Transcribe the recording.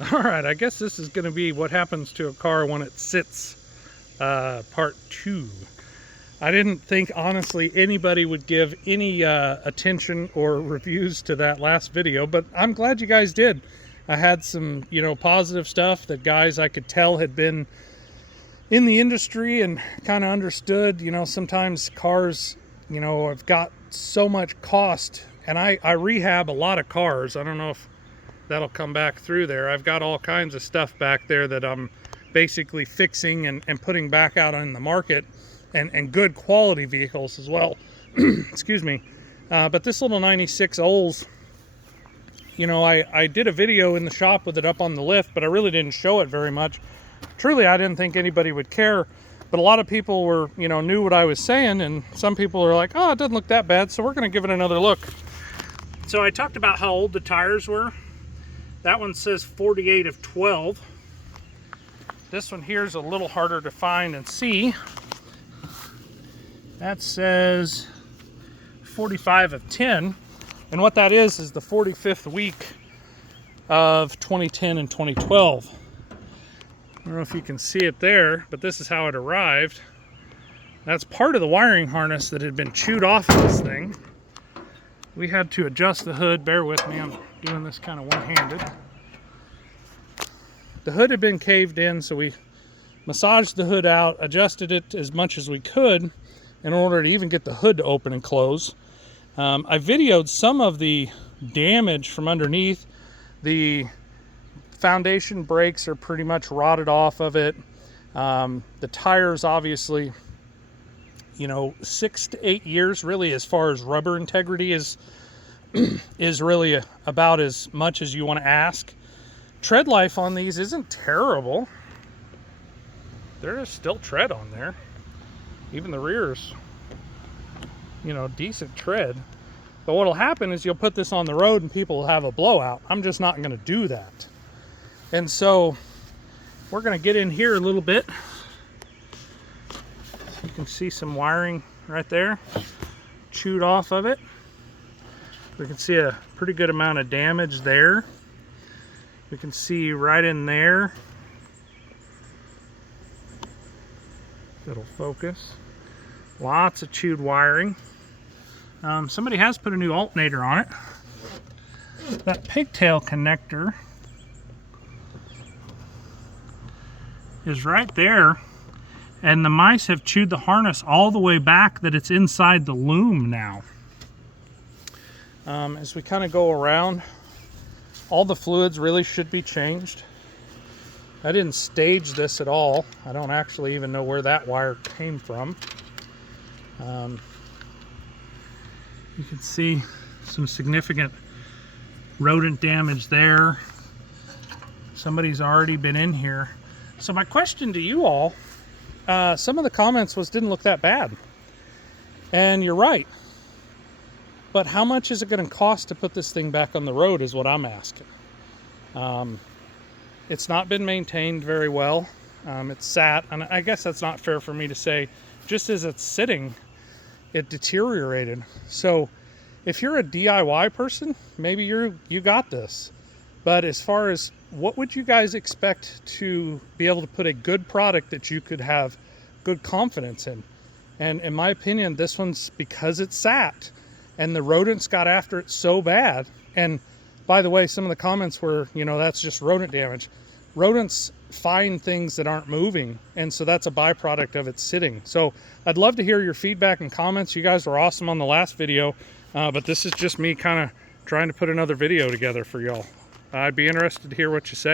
All right, I guess this is going to be what happens to a car when it sits, part 2. I didn't think, honestly, anybody would give any attention or reviews to that last video, but I'm glad you guys did. I had some, positive stuff that guys I could tell had been in the industry and kind of understood, sometimes cars, have got so much cost, and I rehab a lot of cars. I don't know if that'll come back through there. I've got all kinds of stuff back there that I'm basically fixing and putting back out on the market, and good quality vehicles as well. Excuse me. But this little 96 Olds, I did a video in the shop with it up on the lift, but I really didn't show it very much. Truly, I didn't think anybody would care, but a lot of people were, knew what I was saying, and some people are like, oh, it doesn't look that bad, so we're going to give it another look. So I talked about how old the tires were. That one says 48 of 12. This one here is a little harder to find and see. That says 45 of 10. And what that is the 45th week of 2010 and 2012. I don't know if you can see it there, but this is how it arrived. That's part of the wiring harness that had been chewed off of this thing. We had to adjust the hood. Bear with me, I'm doing this kind of one-handed. The hood had been caved in, so we massaged the hood out, adjusted it as much as we could in order to even get the hood to open and close. I videoed some of the damage from underneath. The foundation brakes are pretty much rotted off of it. The tires, obviously, 6 to 8 years, really, as far as rubber integrity is really about as much as you want to ask. Tread life on these isn't terrible. There is still tread on there. Even the rear's, decent tread. But what'll happen is you'll put this on the road and people will have a blowout. I'm just not going to do that. And so we're going to get in here a little bit. You can see some wiring right there, chewed off of it. We can see a pretty good amount of damage there. We can see right in there. It'll focus. Lots of chewed wiring. Somebody has put a new alternator on it. That pigtail connector is right there, and the mice have chewed the harness all the way back that it's inside the loom now. As we kind of go around, all the fluids really should be changed. I didn't stage this at all. I don't actually even know where that wire came from. You can see some significant rodent damage there. Somebody's already been in here. So my question to you all, some of the comments was didn't look that bad. And you're right. But how much is it going to cost to put this thing back on the road is what I'm asking. It's not been maintained very well. It's sat, and I guess that's not fair for me to say. Just as it's sitting, it deteriorated. So if you're a DIY person, maybe you got this. But as far as what would you guys expect to be able to put a good product that you could have good confidence in? And in my opinion, this one's because it's sat and the rodents got after it so bad. And by the way, some of the comments were, that's just rodent damage. Rodents find things that aren't moving, and so that's a byproduct of it sitting. So I'd love to hear your feedback and comments. You guys were awesome on the last video, but this is just me kind of trying to put another video together for y'all. I'd be interested to hear what you say.